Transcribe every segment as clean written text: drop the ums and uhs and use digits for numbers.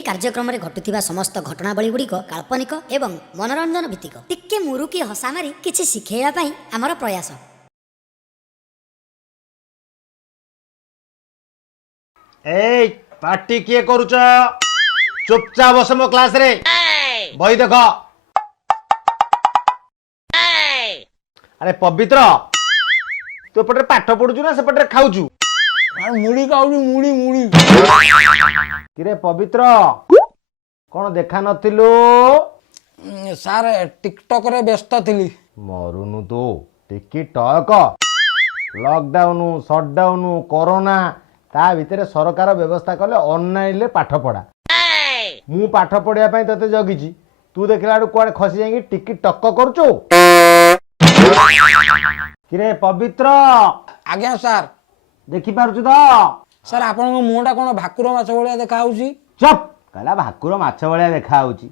ଏହି କାର୍ଯ୍ୟକ୍ରମରେ ଘଟୁଥିବା ସମସ୍ତ ଘଟଣାବଳୀ ଗୁଡ଼ିକ କାଳ୍ପନିକ ଏବଂ ମନୋରଞ୍ଜନ ଭିତ୍ତିକ। ଟିକେ ମୁରୁକି ହସା ମାରି କିଛି ଶିଖେଇବା ପାଇଁ ଆମର ପ୍ରୟାସ। ए पार्टी किए करूच चुपचाप बस मो क्लास रे बही देख। अरे पवित्र तू एपटे पाठ पढ़ुचु ना सेपटे खाऊचु? मुड़ी खाऊची मुड़ी मुड़ी। किरे पवित्र कौन देखा नथिलु? सार टिकटॉक रे व्यस्त थिली। मरुनु तो टिकटॉक लॉकडाउन शटडाउन कोरोना ता भितर सरकार व्यवस्था कले ऑनलाइन पाठ पढ़ा। मु पाठ पढ़िया पई तते जगिची तू देखला कुआडे खसी जाई टिकटॉक करूचु? किरे पवित्र आज्ञा सार देखि पारुछु तो? सार आपन मुंडा कोन भाकुर माछ भलिया देखा होउची? चुप कहला भाकुर माछ भलिया देखा होउची।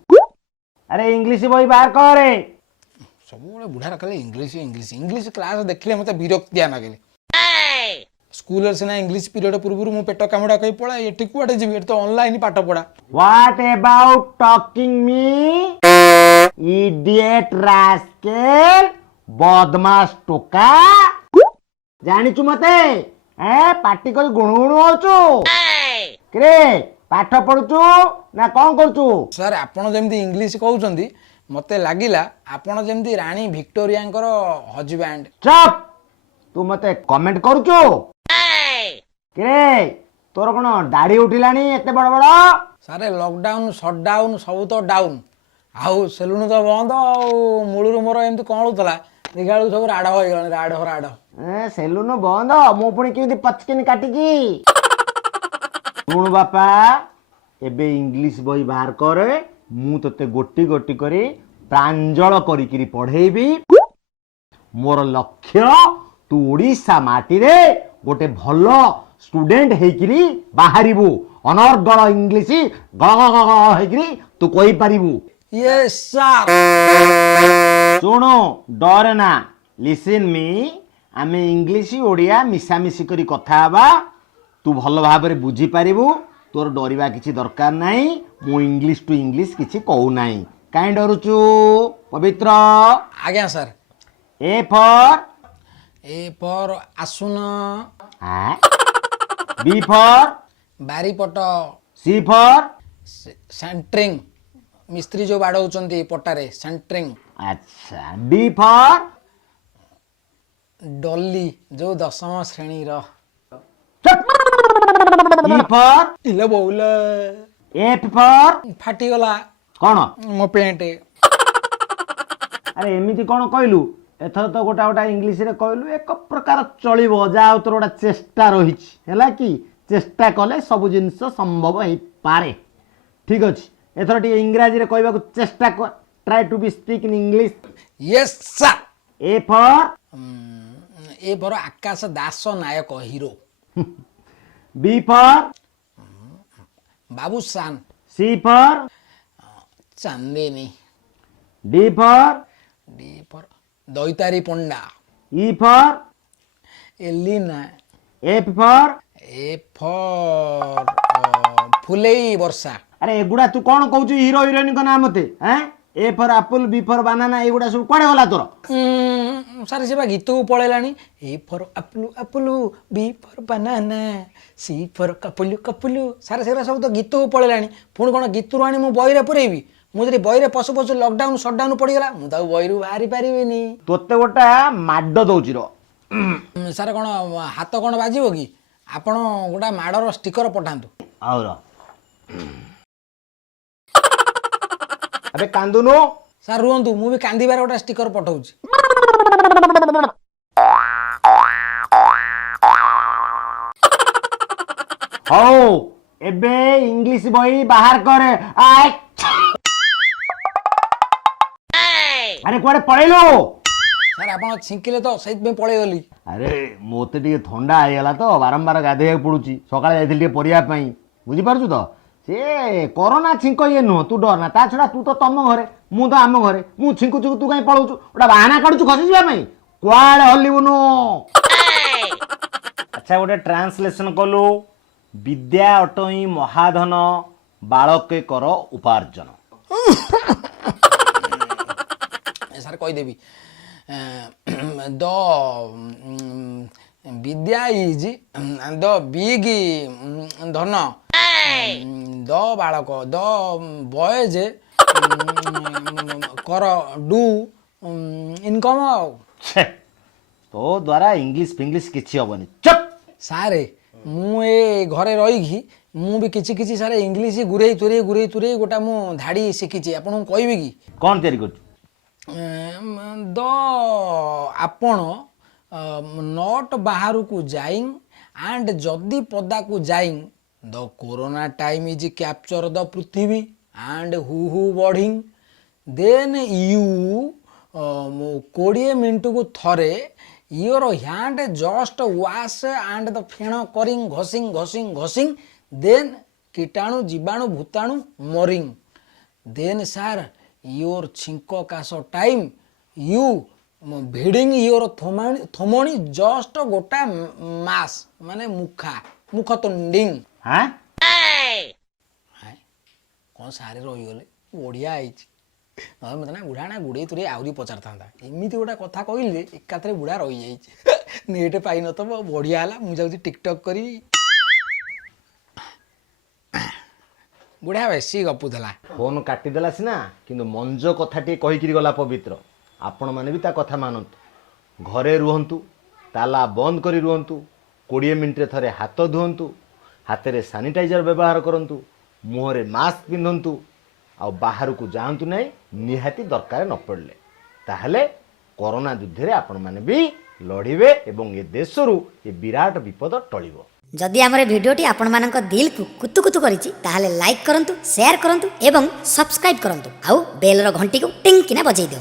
अरे इंग्लिश बही बाहर करे। सब बुढ़ा रखले इंग्लिश इंग्लिश इंग्लिश क्लास देखले मते विरक्तिया लागले। स्कूल सिना इंग्लिश पीरियड पूर्व मु पेट कामुडा कही पड़ा एठी कुआडे जीवी तो ऑनलाइन पाठ पढ़ा। What about talking me idiot rascal बदमाश टोका जानिचु मते ए पार्टी कर गुणगुण होचु करे पाठ पढुचु ना कोन करचु? सर आपण जेमती इंग्लिश कहउचंदी मते लागिला आपण जेमती रानी विक्टोरियांकर हजबैंड। चुप तू मते कमेंट करूचु के तोर कोन दाढ़ी उठिलानी एते बड़ बड़? सारे लॉकडाउन शटडाउन सब तो डाउन आउ सेलुन तो बंद आउ मूलरू मोर एमती कौन होतला निगाळू सब राड होई गले राड हो राड। ए सेलुन बंद मो पुणी केमती पचकिन काटिकी सुन बापा एबे इंग्लिश बही बाहर करे मु तते गोटी गोटी करी प्रांजल करी पढ़ेबी। मोर लक्ष्य तू ओडिशा माटी रे गोटे भलो स्टूडेंट हेकिरी बाहरिबू अनर्गल इंग्लिश हेकिरी तू कहि पारिबू। Yes sir. सुनो डर ना लिसन मी आमे इंग्लिश ओडिया मिसामिसी करी कथा हबा तू भल भाबरे बुझी पारिबू तोर डरिबा किछि दरकार नाही। मु इंग्लिश टू इंग्लिश किछि कहू नाही काई डरुचु पवित्र? आज्ञा सर। ए फॉर आसुन। B for Baripada. C for centering मिस्त्री जो बाड़ौचंती पटारे सेंटरिंग। अच्छा डी फॉर डॉली जो 10वीं श्रेणी रो। ई फॉर इले बोले। एफ फॉर फाटी गला कौन मो पेंट। अरे एमिति कौन कहलु एथर तो गोटा गोटा इंग्लिश रे कहलु एक प्रकार चलिबो जा तोर गोटा चेष्टा रहिछि हैला कि चेष्टा कले सब जिंस संभव हे पारे। ठीक अछि एथर टी इंग्लिश रे कहबा को चेष्टा कर try to be speak in English. Yes sir. A for Akash Das Nayak hero. B for Babusan. C for Chandni. D for Daitari Panda. E for Elina. F for Phulei Barsha. अरे एगुड़ा तू कौन कहू हीरो हिरोइन को नाम मते हैं? A for apple B for banana एगुड़ा सब कुआडे गला तोर? सारे से गीत को पळेलानी A for apple apple B for banana C for कपलू कपलू सारे से सब तो गीत को पळेलानी पुणी कोन गीत रु आनी मु बहिरे पुरेबी मुझे बहिरे पशु पशु लॉकडाउन शटडाउन पड़गला मुझे बही बाहरी पारिनी। तोते गोटा माड दौची रो सार कौन हाथ कौन बाजिबो कि आपण गोटा माडर स्टिकर पठांतु। और अबे कांदुनु सार रुहंतु मु भी कांदीबार गोटा स्टिकर पठाउछि। हो एबे इंग्लिश बही बाहर करे आय अरे कुआडे पळेलो? सार आपण छिंकिले तो सहित में पळे गली। अरे मोते टिके ठंडा आइ गला तो बारंबार गाधेया पड़ुची सकाळे जाइथिल टिके परिया पई बुझी पारछु तो से कोरोना छिंक ये नुह तू डरना ता छड़ा तू तो तम घरे मु तो आम घरे मु छिंकु छिंकु तू काई पळौछु ओटा बहाना काढुछु खसी जिया पई कुआडे हल्लिबुनु। अच्छा गोटे ट्रांसलेशन कलु विद्या अटई महाधन ବାଳକେ କର ଉପାର୍ଜନ। ସାର୍ କହିଦେବି ଦ ବିଦ୍ୟା ଇଜ୍ ଦ ବିଗ୍ ଧନ ଦ ବାଳକ ଦ ବଏଜ୍ କର ଡୁ ଇନକମ୍ ଆଉ। ଛେ, ତୋ ଦ୍ୱାରା ଇଂଲିଶ ଫିଙ୍ଗଲିଶ କିଛି ହବନି, ଚୁପ୍। ସାରେ ମୁଁ ଏ ଘରେ ରହିକି ମୁଁ ବି କିଛି କିଛି ସାର୍ ଇଂଲିଶ ଗୁରେଇ ତୁରେଇ ଗୋଟା ମୁଁ ଧାଡ଼ି ଶିଖିଛି, ଆପଣଙ୍କୁ କହିବି କି? କ'ଣ ତିଆରି କରୁଛୁ? ଦ ଆପଣ ନଟ୍ ବାହାରକୁ ଯାଇ ଆଣ୍ଡ ଯଦି ପଦାକୁ ଯାଇ ଦ କୋରୋନା ଟାଇମ୍ ଇଜ୍ କ୍ୟାପଚର ଦ ପୃଥିବୀ ଆଣ୍ଡ ହୁ ବଢ଼ିଂ ଦେନ୍ ୟୁ 20 ମିନିଟ୍କୁ ଥରେ your hand just wash and the ଫେଣ କରିଂ ଘଷିଂ ଦେନ୍ କୀଟାଣୁ ଜୀବାଣୁ ଭୂତାଣୁ ମରିଂ ଦେନ୍ ସାର୍ ୟୋର ଛିଙ୍କ କାଶ ଟାଇମ୍ ୟୁ ଭିଡ଼ିଂ ୟୋର ଥୋମଣି ଜଷ୍ଟ ଗୋଟା ମାସ୍ ମାନେ ମୁଖ ତୁଣ୍ଡିଂ। ହାଁ, କ'ଣ ସାରେ ରହିଗଲେ, ବଢ଼ିଆ ହେଇଛି। ନହେଲେ ମୋତେ ନା ବୁଢ଼ା ନା ଗୁଡ଼େଇ ତୁରେଇ ଆହୁରି ପଚାରିଥାନ୍ତା, ଏମିତି ଗୋଟେ କଥା କହିଲେ ଏକାଥରେ ବୁଢ଼ା ରହିଯାଇଛି। ନେଟ୍ ପାଇନଥିବ, ବଢ଼ିଆ ହେଲା, ମୁଁ ଯାଉଛି ଟିକଟକ୍ କରିବି। ବୁଢ଼ା ବେଶୀ ଗପୁଥିଲା। ଫୋନ୍ କାଟିଦେଲା ସିନା, କିନ୍ତୁ ମଞ୍ଜ କଥା ଟିକେ କହିକିରି ଗଲା ପବିତ୍ର। ଆପଣମାନେ ବି ତା କଥା ମାନନ୍ତୁ। ଘରେ ରୁହନ୍ତୁ, ତାଲା ବନ୍ଦ କରି ରୁହନ୍ତୁ, 20 ମିନିଟ୍ରେ ଥରେ ହାତ ଧୁଅନ୍ତୁ, ହାତରେ ସାନିଟାଇଜର ବ୍ୟବହାର କରନ୍ତୁ, ମୁହଁରେ ମାସ୍କ ପିନ୍ଧନ୍ତୁ, ଆଉ ବାହାରକୁ ଯାଆନ୍ତୁ ନାହିଁ ନିହାତି ଦରକାର ନ ପଡ଼ିଲେ। ତାହେଲେ କରୋନା ଯୁଦ୍ଧରେ ଆପଣମାନେ ବି ଲଢ଼ିବେ ଏବଂ ଏ ଦେଶରୁ ଏ ବିରାଟ ବିପଦ ଟଳିବ। ଯଦି ଆମର ଭିଡ଼ିଓଟି ଆପଣମାନଙ୍କ ଦିଲକୁ କୁତୁକୁତୁ କରିଛି ତାହେଲେ ଲାଇକ୍ କରନ୍ତୁ, ସେୟାର କରନ୍ତୁ ଏବଂ ସବସ୍କ୍ରାଇବ୍ କରନ୍ତୁ, ଆଉ ବେଲର ଘଣ୍ଟିକୁ ଟିଙ୍ଗ କିନା ବଜେଇ ଦିଅନ୍ତୁ।